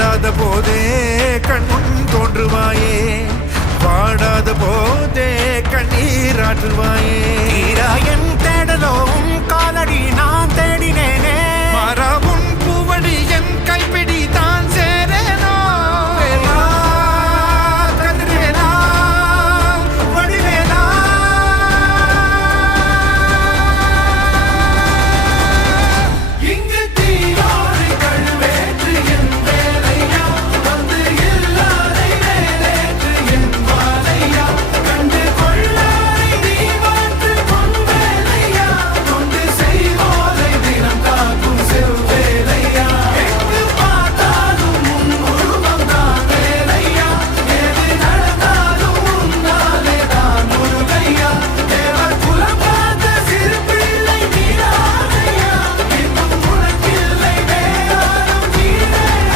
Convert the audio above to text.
பாடாத போதே கண்முன் தோன்றுவாயே, பாடாத போதே கண்ணீராற்றுவாயே. என் தேடலும் காலடி நான் தேடினேனே, மாறாவும் பூவடி என் கைப்பிடி